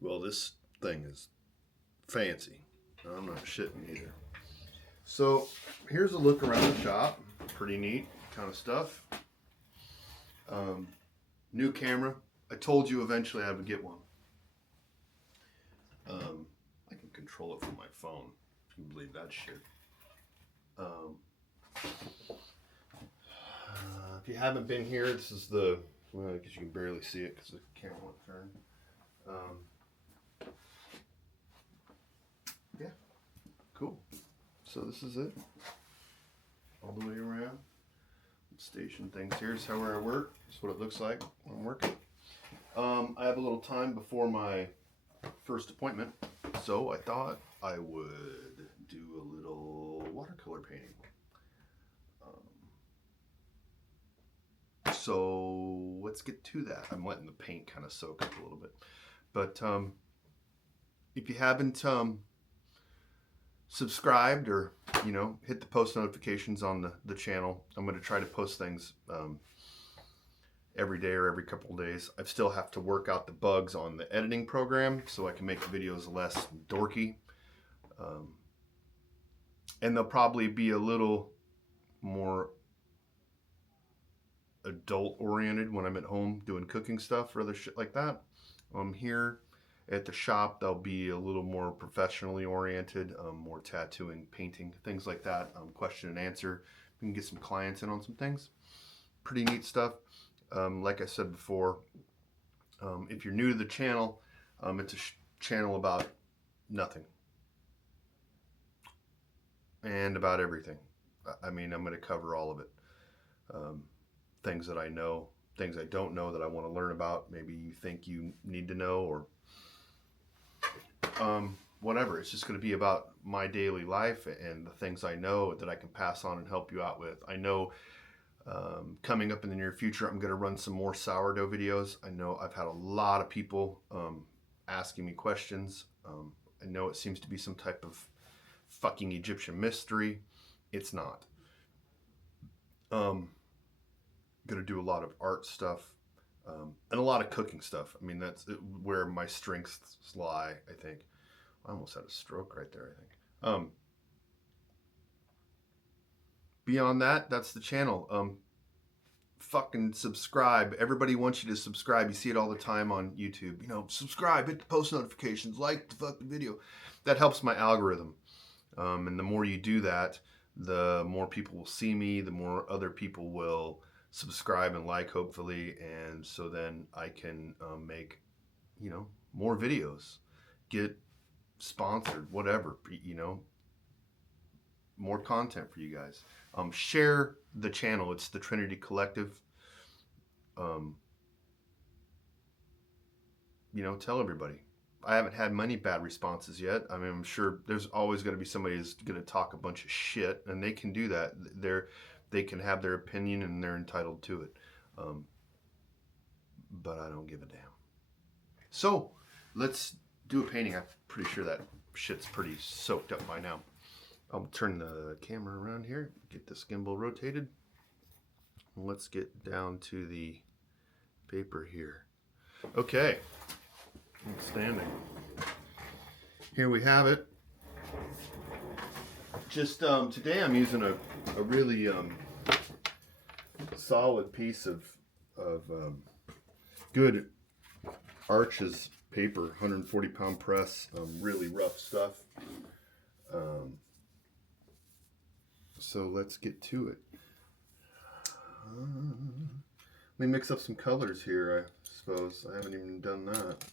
Well, this thing is fancy. I'm not shitting either. So here's a look around the shop. Pretty neat kind of stuff. Um, New camera. I told you eventually I would get one. I can control it from my phone. If you can believe that shit. Um, if you haven't been here, this is the. Well, I guess you can barely see it because the camera won't turn. Um, yeah, cool. So this is it, all the way around. Station things. Here's how I work. This is what it looks like when I'm working. I have a little time before my first appointment, so I thought I would do a little watercolor painting. So let's get to that. I'm letting the paint kind of soak up a little bit. But if you haven't subscribed or, hit the post notifications on the channel, I'm going to try to post things every day or every couple of days. I still have to work out the bugs on the editing program so I can make the videos less dorky. And they'll probably be a little more adult oriented when I'm at home doing cooking stuff or other shit like that. Here at the shop, they'll be a little more professionally oriented, more tattooing, painting, things like that. Question and answer. We can get some clients in on some things. Pretty neat stuff. Like I said before, if you're new to the channel, it's a channel about nothing and about everything. I mean, I'm going to cover all of it. Things that I know, things I don't know that I want to learn about. Maybe you think you need to know, or whatever. It's just going to be about my daily life and the things I know that I can pass on and help you out with. I know coming up in the near future, I'm going to run some more sourdough videos. I know I've had a lot of people asking me questions. I know it seems to be some type of fucking Egyptian mystery. It's not. Going to do a lot of art stuff and a lot of cooking stuff. I mean, that's where my strengths lie, I think. I almost had a stroke right there, I think. Beyond that, that's the channel. Fucking subscribe. Everybody wants you to subscribe. You see it all the time on YouTube. Subscribe, hit the post notifications, like the fucking video. That helps my algorithm. And the more you do that, the more people will see me, the more other people will subscribe and like, hopefully, and so then I can make more videos, get sponsored, whatever, more content for you guys. Share the channel. It's the Trinity Collective. Tell everybody. I haven't had many bad responses yet. I mean, I'm sure there's always going to be somebody who's going to talk a bunch of shit, and they can do that. They can have their opinion, and they're entitled to it. But I don't give a damn. So, let's do a painting. I'm pretty sure that shit's pretty soaked up by now. I'll turn the camera around here, get this gimbal rotated. Let's get down to the paper here. Okay, outstanding. Here we have it. Just today I'm using a really solid piece of good Arches paper, 140 pound press, really rough stuff. So let's get to it. Let me mix up some colors here, I suppose. I haven't even done that.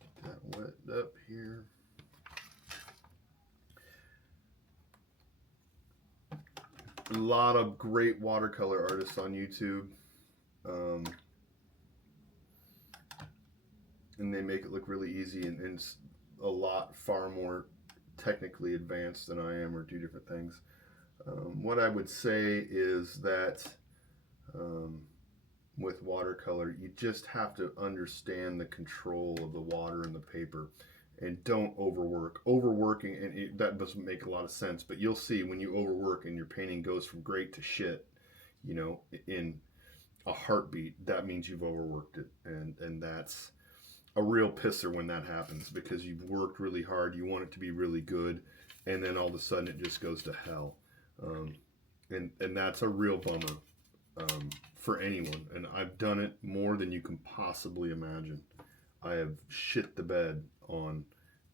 Get that wet up here. A lot of great watercolor artists on YouTube. And they make it look really easy and a lot far more technically advanced than I am, or do different things. What I would say is that with watercolor, you just have to understand the control of the water and the paper, and don't overwork. Overworking, and that doesn't make a lot of sense, but you'll see when you overwork and your painting goes from great to shit, in a heartbeat, that means you've overworked it, and that's a real pisser when that happens, because you've worked really hard, you want it to be really good, and then all of a sudden it just goes to hell. Um, and that's a real bummer, for anyone. And I've done it more than you can possibly imagine. I have shit the bed on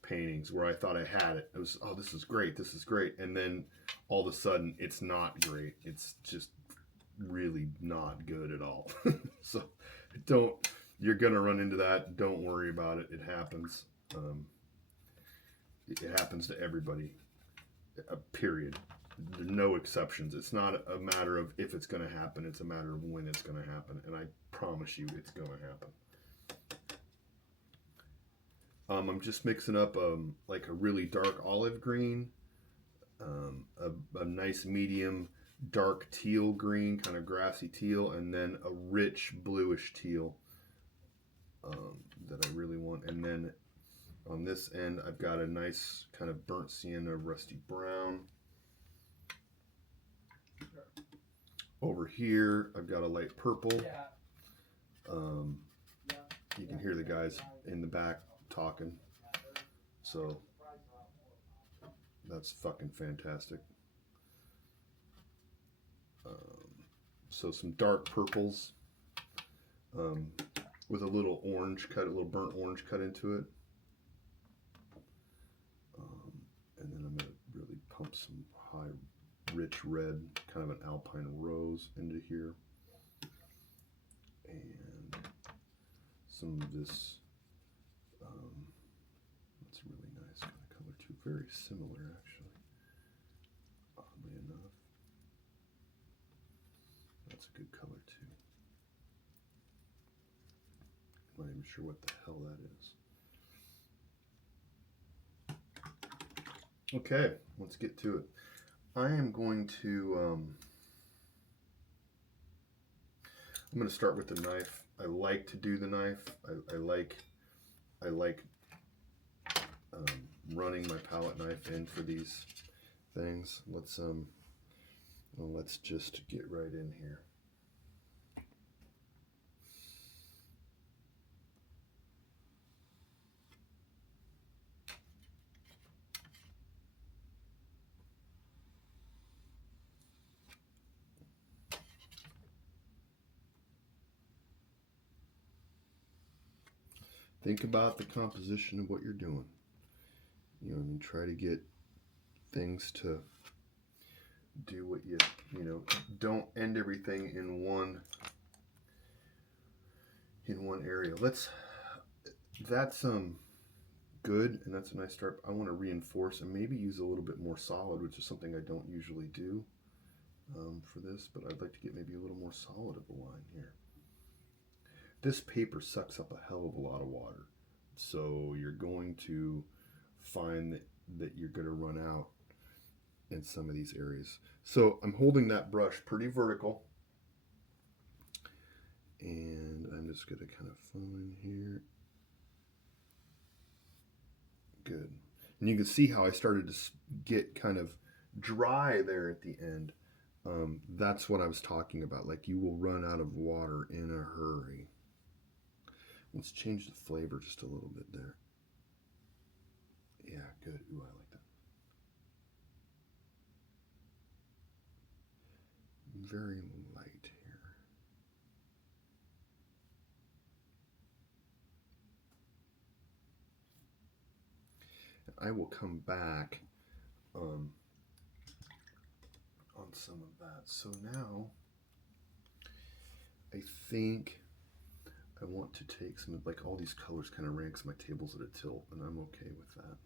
paintings where I thought I had it. It was, oh, this is great, this is great, and then all of a sudden it's not great. It's just really not good at all. So don't, you're gonna run into that. Don't worry about it. It happens. It happens to everybody. Period. No exceptions. It's not a matter of if it's going to happen. It's a matter of when it's going to happen. And I promise you, it's going to happen. I'm just mixing up like a really dark olive green, a nice medium dark teal green, kind of grassy teal, and then a rich bluish teal that I really want. And then on this end, I've got a nice kind of burnt sienna, rusty brown. Over here, I've got a light purple. You can hear the guys in the back talking. So that's fucking fantastic. So some dark purples with a little orange cut, a little burnt orange cut into it. And then I'm going to really pump some high, rich red, kind of an alpine rose into here. And some of this, that's a really nice kind of color too. Very similar, actually, oddly enough. That's a good color too. I'm not even sure what the hell that is. Okay, let's get to it. I am going to, I'm going to start with the knife. I like to do the knife. I like running my palette knife in for these things. Let's just get right in here. Think about the composition of what you're doing. You know, I mean, try to get things to do what you know, don't end everything in one area. That's good, and that's a nice start. I want to reinforce and maybe use a little bit more solid, which is something I don't usually do for this, but I'd like to get maybe a little more solid of a line here. This paper sucks up a hell of a lot of water, so you're going to find that you're going to run out in some of these areas. So I'm holding that brush pretty vertical, and I'm just going to kind of find here. Good. And you can see how I started to get kind of dry there at the end. That's what I was talking about. Like, you will run out of water in a hurry. Let's change the flavor just a little bit there. Yeah, good. Ooh, I like that. Very light here. I will come back on some of that. So now I think I want to take some of, like, all these colors kind of ran because my table's at a tilt, and I'm okay with that.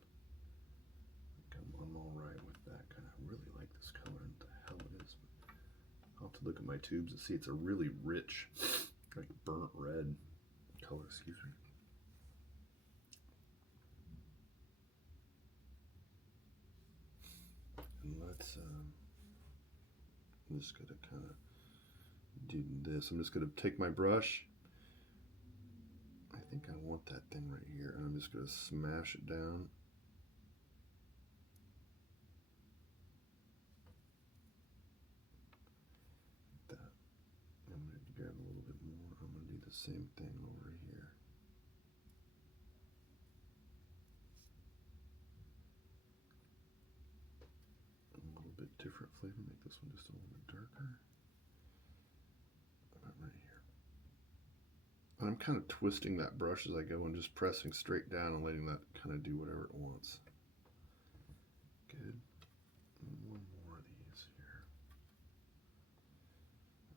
I'm all right with that. Kind of really like this color. What the hell it is? I'll have to look at my tubes and see. It's a really rich, like burnt red color. Excuse me. And let's. I'm just gonna kind of do this. I'm just gonna take my brush. I think I want that thing right here, and I'm just gonna smash it down. That. I'm gonna grab a little same thing over here. A little bit different flavor. Make this one just a little bit darker. About right here. And I'm kind of twisting that brush as I go and just pressing straight down and letting that kind of do whatever it wants. Good. And one more of these here.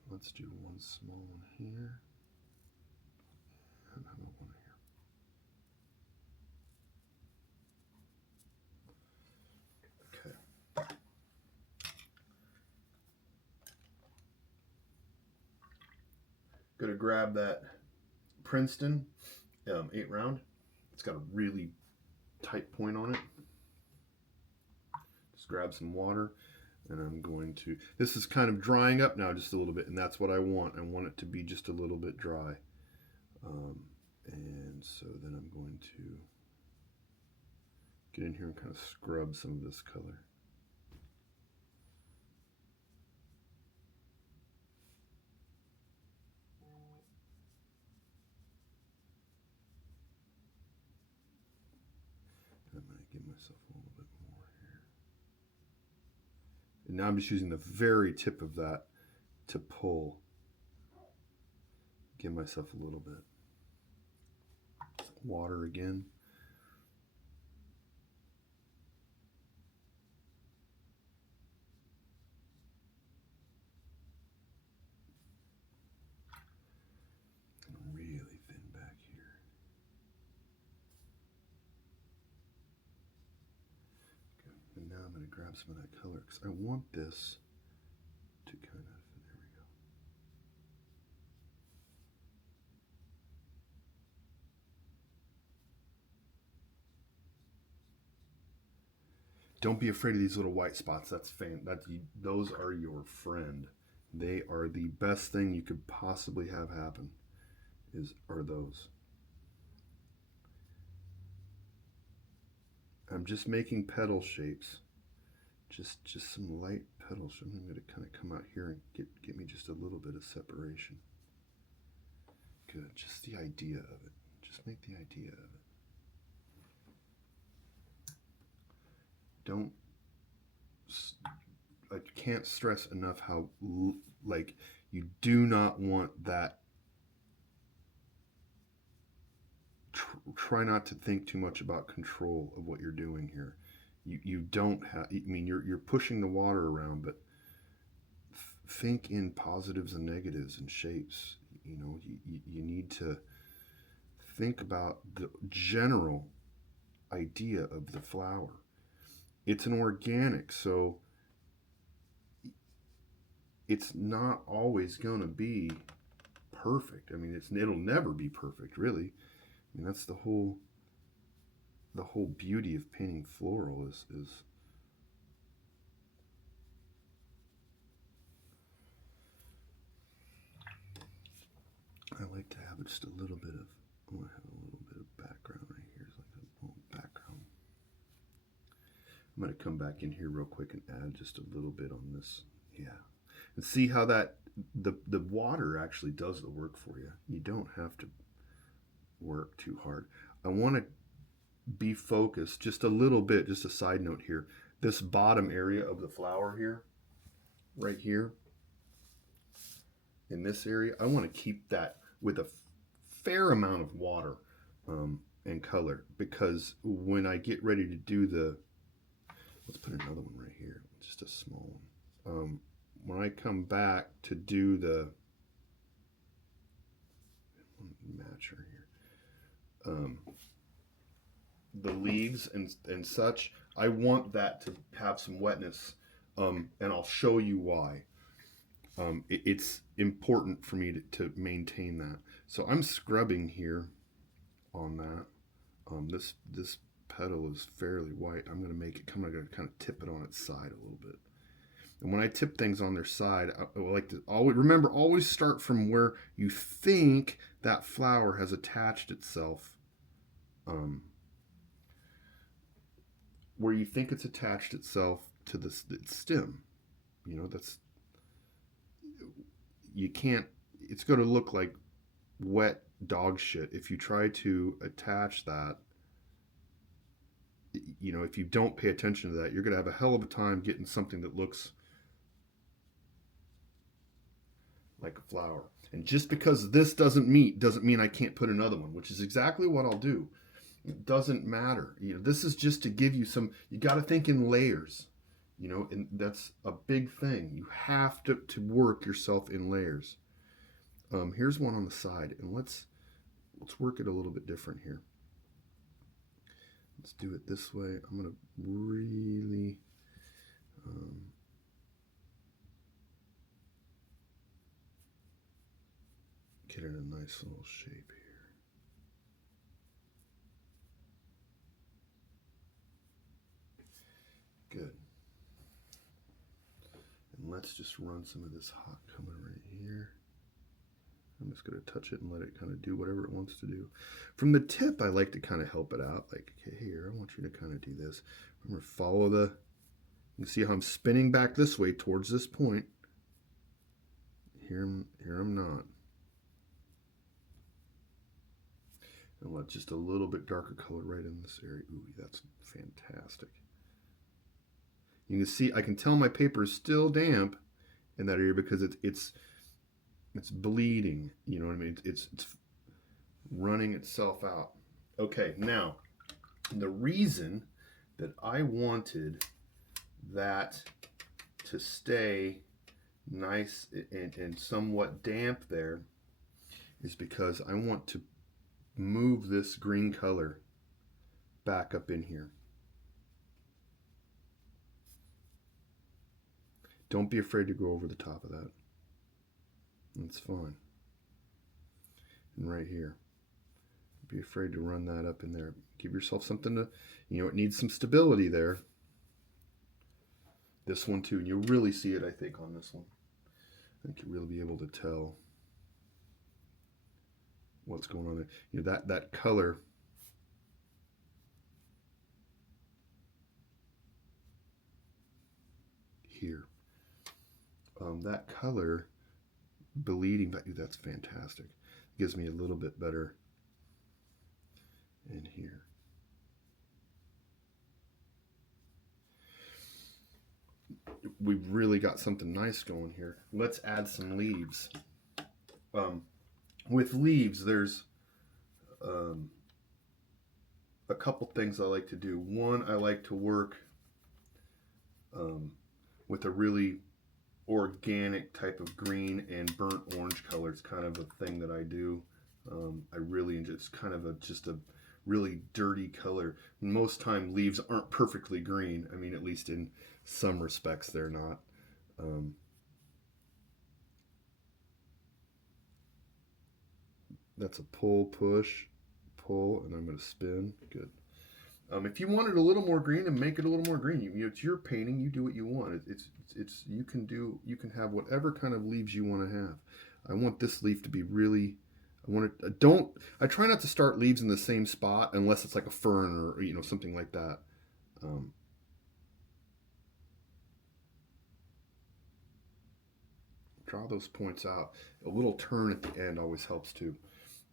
Let's do one small one here. And another one here. Okay. Gonna grab that Princeton 8 round. It's got a really tight point on it. Just grab some water, and I'm going to, this is kind of drying up now just a little bit, and that's what I want. I want it to be just a little bit dry. And so then I'm going to get in here and kind of scrub some of this color. I'm going to give myself a little bit more here. And now I'm just using the very tip of that to pull. Give myself a little bit. Water again. Really thin back here. Okay. And now I'm going to grab some of that color because I want this to kind of, there we go. Don't be afraid of these little white spots. Those are your friend. They are the best thing you could possibly have happen. Are those. I'm just making petal shapes. Just some light petal shapes. I'm going to kind of come out here and get me just a little bit of separation. Good. Just the idea of it. Just make the idea of it. I can't stress enough how, like, you do not want that. Try not to think too much about control of what you're doing here. You don't have, I mean, you're pushing the water around, but think in positives and negatives and shapes. You know, you need to think about the general idea of the flower. It's an organic, so it's not always going to be perfect. I mean, it'll never be perfect, really. I mean, that's the whole beauty of painting floral is I like to have just a little bit of, I want to have a little bit of background right here. It's like a little background. I'm going to come back in here real quick and add just a little bit on this. Yeah. And see how that, the water actually does the work for you. You don't have to work too hard. I want to be focused just a little bit, just a side note here. This bottom area of the flower here, right here, in this area, I want to keep that with a fair amount of water and color, because when I get ready to do the, let's put another one right here, just a small one. When I come back to do the matcher here, the leaves and such, I want that to have some wetness, and I'll show you why. It's important for me to maintain that. So I'm scrubbing here on that. This petal is fairly white. I'm going to make it, I'm going to kind of tip it on its side a little bit. And when I tip things on their side, I like to always start from where you think that flower has attached itself. Where you think it's attached itself to its stem. You know, you can't, it's going to look like wet dog shit if you try to attach that. You know, if you don't pay attention to that, you're going to have a hell of a time getting something that looks like a flower. And just because this doesn't meet doesn't mean I can't put another one, which is exactly what I'll do. It doesn't matter. You know, this is just to give you some, you got to think in layers, you know, and that's a big thing. You have to work yourself in layers. Here's one on the side, and let's work it a little bit different here. Let's do it this way. I'm going to really get in a nice little shape here. Good. And let's just run some of this hot color right here. I'm just going to touch it and let it kind of do whatever it wants to do. From the tip, I like to kind of help it out. Like, okay, here, I want you to kind of do this. Remember, follow the, you can see how I'm spinning back this way towards this point. Here I'm not. And let just a little bit darker color right in this area. Ooh, that's fantastic. You can see, I can tell my paper is still damp in that area because it's bleeding. You know what I mean? It's running itself out. Okay, now the reason that I wanted that to stay nice and somewhat damp there is because I want to move this green color back up in here. Don't be afraid to go over the top of that. That's fine. And right here, be afraid to run that up in there. Give yourself something to, you know, it needs some stability there. This one too, and you'll really see it, I think, on this one. I think you'll really be able to tell what's going on there. You know, that color here, that color bleeding, that's fantastic. Gives me a little bit better in here. We've really got something nice going here. Let's add some leaves. With leaves, there's a couple things I like to do. One, I like to work with a really organic type of green and burnt orange color. It's kind of a thing that I do. I really enjoy. It's kind of just a really dirty color. Most time leaves aren't perfectly green. I mean, at least in some respects they're not. That's a pull, push, pull, and I'm going to spin. Good. If you want it a little more green, and make it a little more green. It's your painting. You do what you want. You can have whatever kind of leaves you want to have. I want this leaf to be really. I try not to start leaves in the same spot unless it's like a fern or you know something like that. Draw those points out. A little turn at the end always helps too.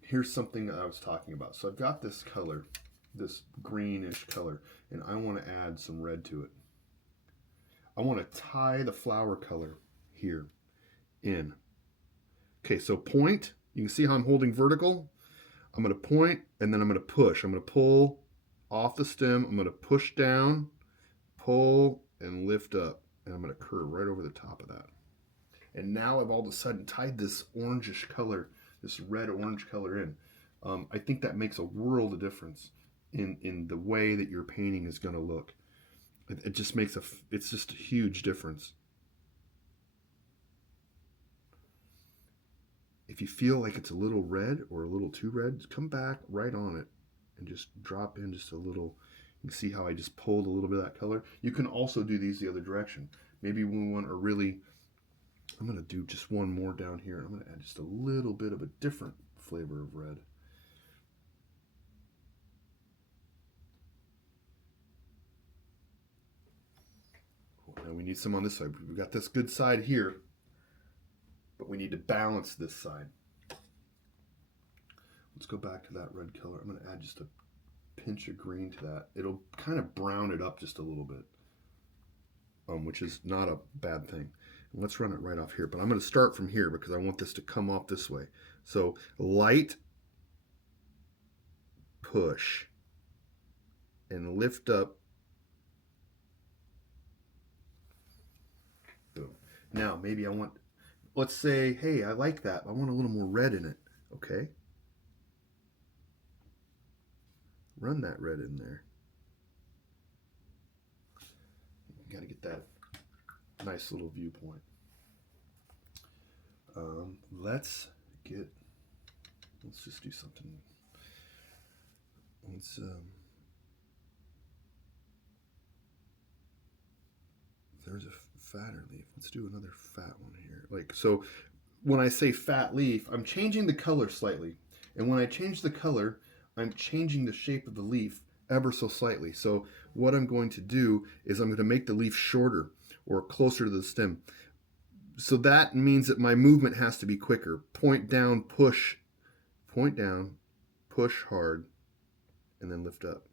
Here's something that I was talking about. So I've got this color, this greenish color, and I want to add some red to it. I want to tie the flower color here in. Okay, so point. You can see how I'm holding vertical. I'm going to point and then I'm going to push. I'm going to pull off the stem. I'm going to push down, pull, and lift up. And I'm going to curve right over the top of that. And now I've all of a sudden tied this orangish color, this red-orange color in. I think that makes a world of difference in the way that your painting is going to look. It just makes it's just a huge difference. If you feel like it's a little red or a little too red, come back right on it and just drop in just a little. You can see how I just pulled a little bit of that color. You can also do these the other direction. Maybe we want a really, I'm going to do just one more down here. I'm going to add just a little bit of a different flavor of red. Cool. Now we need some on this side. We've got this good side here, but we need to balance this side. Let's go back to that red color. I'm going to add just a pinch of green to that. It'll kind of brown it up just a little bit, which is not a bad thing. And let's run it right off here, but I'm going to start from here because I want this to come off this way. So light, push, and lift up. Boom. Now maybe I want, let's say, hey, I like that. I want a little more red in it. Okay. Run that red in there. You got to get that nice little viewpoint. Let's just do something. There's a fatter leaf. Let's do another fat one here. Like, so when I say fat leaf, I'm changing the color slightly. And when I change the color, I'm changing the shape of the leaf ever so slightly. So what I'm going to do is I'm going to make the leaf shorter or closer to the stem. So that means that my movement has to be quicker. Point down, push, point down, push hard, and then lift up.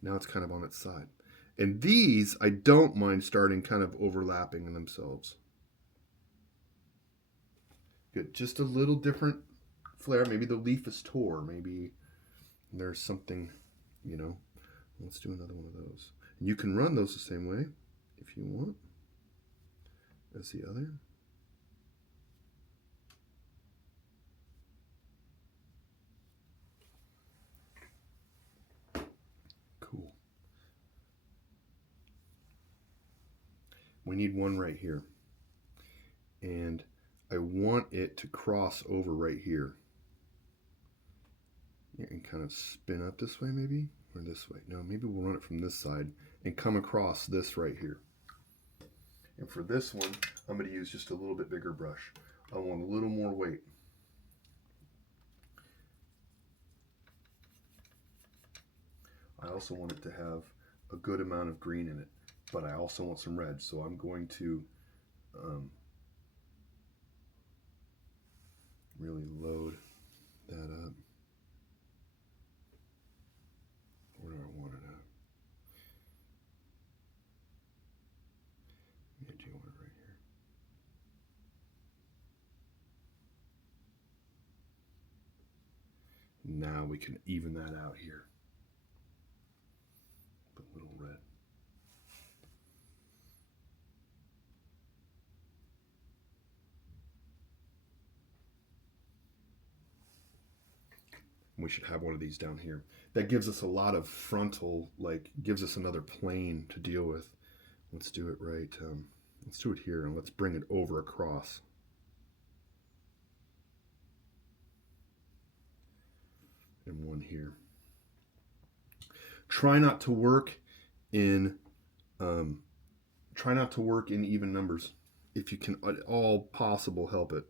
Now it's kind of on its side. And these, I don't mind starting kind of overlapping in themselves. Good, just a little different flair. Maybe the leaf is tore. Maybe there's something, you know. Let's do another one of those. And you can run those the same way if you want as the other. Cool. We need one right here. And I want it to cross over right here. Yeah, and kind of spin up this way maybe, or this way. No, maybe we'll run it from this side and come across this right here. And for this one, I'm going to use just a little bit bigger brush. I want a little more weight. I also want it to have a good amount of green in it, but I also want some red, so I'm going to really load that up. Where do I want it at? Yeah, do you want it right here? Now we can even that out here. Put a little red. We should have one of these down here. That gives us a lot of frontal, like gives us another plane to deal with. Let's do it right. Let's do it here and let's bring it over across. And one here. Try not to work in even numbers. If you can at all possible, help it.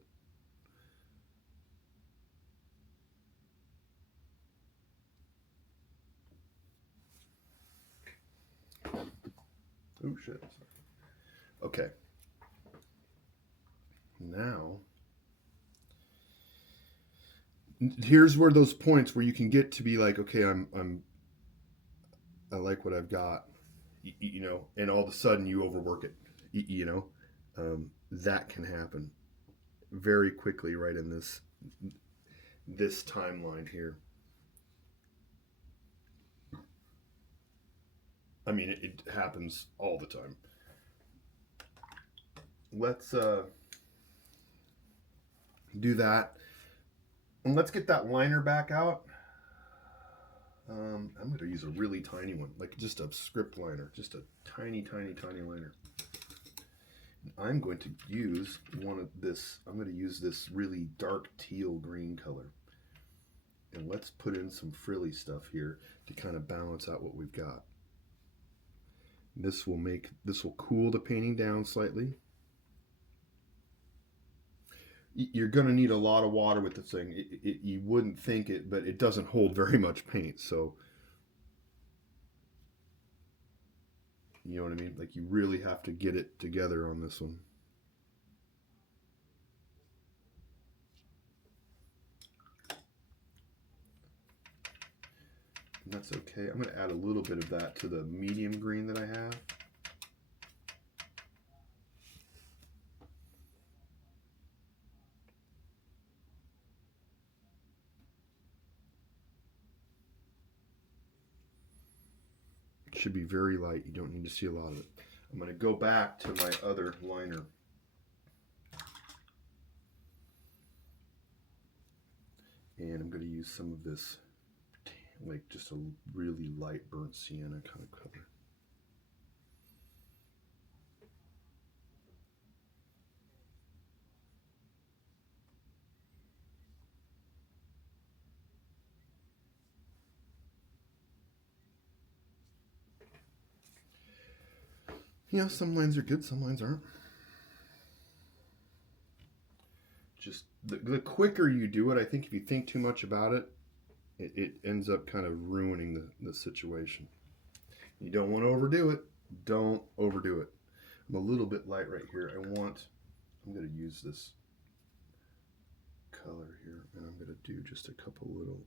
Oh shit. Okay. Now, here's where those points where you can get to be like, okay, I like what I've got, you know, and all of a sudden you overwork it, you know, that can happen very quickly right in this timeline here. I mean, it happens all the time. Let's do that. And let's get that liner back out. I'm going to use a really tiny one, like just a script liner, just a tiny, tiny, tiny liner. And I'm going to use one of this. I'm going to use this really dark teal green color. And let's put in some frilly stuff here to kind of balance out what we've got. This will cool the painting down slightly. You're going to need a lot of water with this thing. You wouldn't think it, but it doesn't hold very much paint. So, you know what I mean? Like you really have to get it together on this one. And that's okay. I'm going to add a little bit of that to the medium green that I have. It should be very light. You don't need to see a lot of it. I'm going to go back to my other liner. And I'm going to use some of this, like just a really light burnt sienna kind of color. You know, some lines are good, some lines aren't. Just the quicker you do it, I think if you think too much about it, it ends up kind of ruining the situation. You don't want to overdo it. Don't overdo it. I'm a little bit light right here. I'm going to use this color here, and I'm going to do just a couple little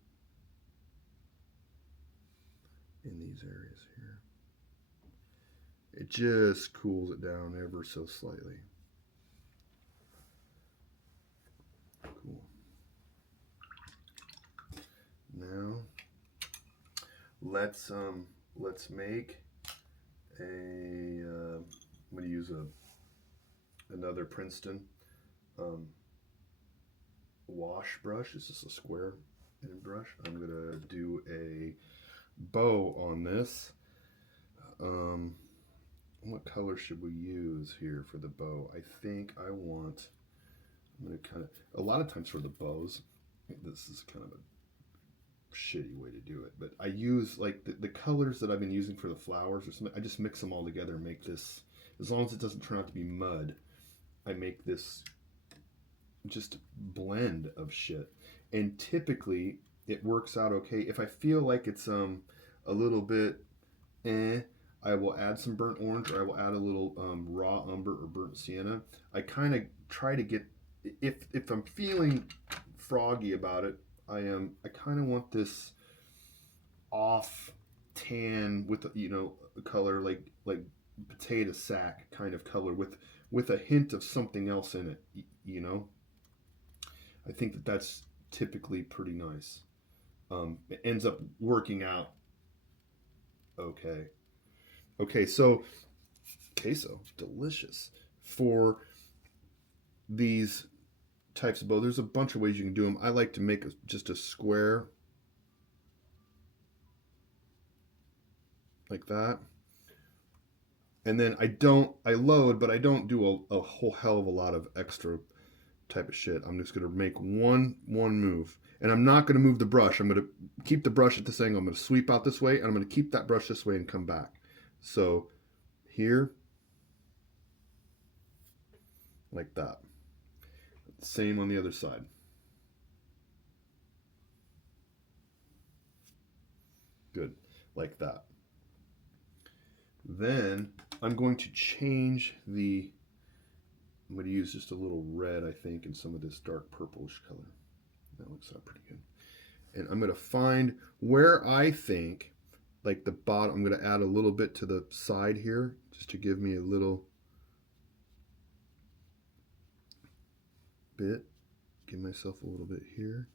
in these areas here. It just cools it down ever so slightly. Cool. Now let's make a I'm going to use another Princeton wash brush. This is a square end brush. I'm going to do a bow on this. What color should we use here for the bow? I think I'm going to kind of, a lot of times for the bows, this is kind of a shitty way to do it, but I use like the colors that I've been using for the flowers or something. I just mix them all together and make this, as long as it doesn't turn out to be mud, I make this just blend of shit. And typically it works out okay. If I feel like it's a little bit I will add some burnt orange, or I will add a little raw umber or burnt sienna. I kind of try to get, if I'm feeling froggy about it, I kind of want this off tan with a color like potato sack kind of color with a hint of something else in it. I think that's typically pretty nice. It ends up working out okay. Okay, so queso, delicious. For these types of bow, there's a bunch of ways you can do them. I like to make just a square like that. And then I load, but I don't do a whole hell of a lot of extra type of shit. I'm just gonna make one move. And I'm not gonna move the brush. I'm gonna keep the brush at this angle. I'm gonna sweep out this way, and I'm gonna keep that brush this way and come back. So here, like that. Same on the other side. Good, like that. Then I'm going to change I'm going to use just a little red, I think, and some of this dark purplish color. That looks out pretty good. And I'm going to find where I think, like the bottom, I'm going to add a little bit to the side here, just to give me a little bit. Give myself a little bit here.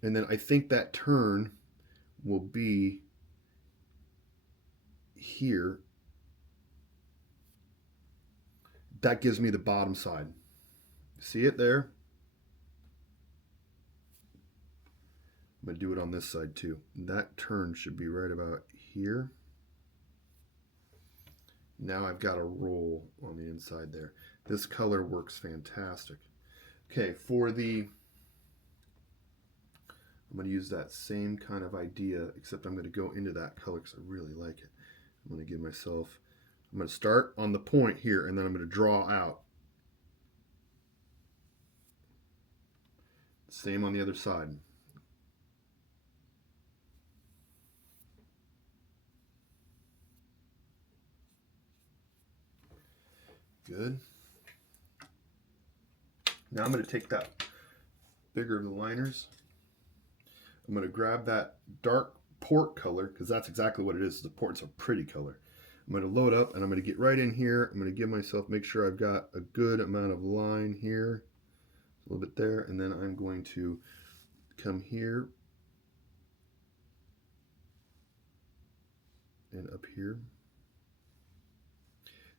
And then I think that turn will be here. That gives me the bottom side. See it there? I'm going to do it on this side too. That turn should be right about here. Now I've got a roll on the inside there. This color works fantastic. Okay, I'm going to use that same kind of idea, except I'm going to go into that color because I really like it. I'm going to start on the point here, and then I'm going to draw out. Same on the other side. Good. Now I'm going to take that bigger of the liners. I'm going to grab that dark port color, because that's exactly what it is. The port's a pretty color. I'm going to load up and I'm going to get right in here. I'm going to give myself, make sure I've got a good amount of line here, a little bit there, and then I'm going to come here and up here.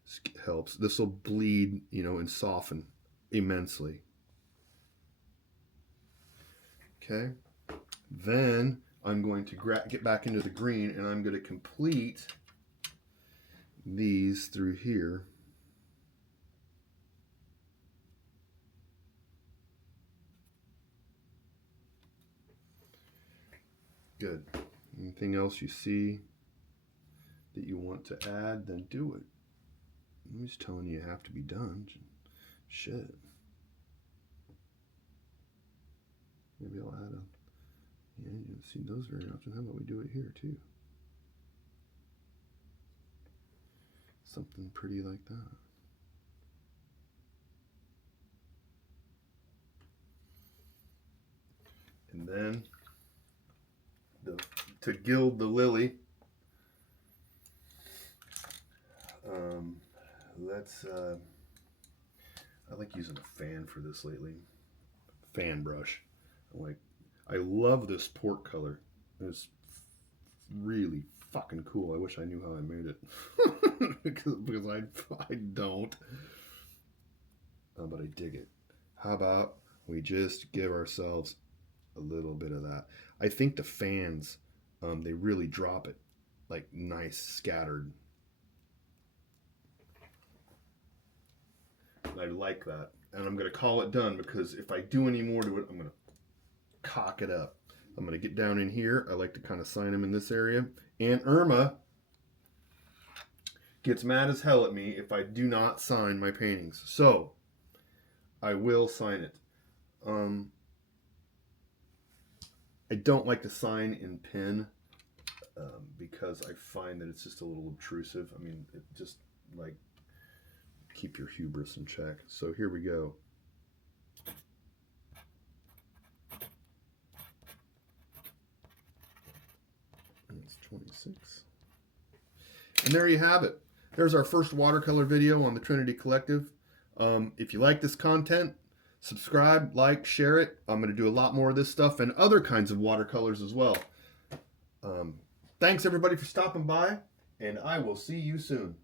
This helps. This will bleed, you know, and soften immensely. Okay. Then I'm going to get back into the green and I'm going to complete these through here. Good. Anything else you see that you want to add, then do it. I'm just telling you have to be done. Shit. Maybe I'll add a... Yeah, you don't see those very often. How about we do it here too? Something pretty like that. And then to gild the lily, I like using a fan for this lately. Fan brush. I love this port color. It's really fucking cool. I wish I knew how I made it. because I don't. But I dig it. How about we just give ourselves a little bit of that. I think the fans, they really drop it. Like nice scattered. I like that. And I'm going to call it done, because if I do any more to it, I'm going to cock it up. I'm going to get down in here. I like to kind of sign them in this area. Aunt Irma gets mad as hell at me if I do not sign my paintings. So, I will sign it. I don't like to sign in pen because I find that it's just a little obtrusive. I mean, it just like... keep your hubris in check. So here we go. It's 26. And there you have it. There's our first watercolor video on the Trinity Collective. If you like this content, subscribe, like, share it. I'm going to do a lot more of this stuff and other kinds of watercolors as well. Thanks everybody for stopping by, and I will see you soon.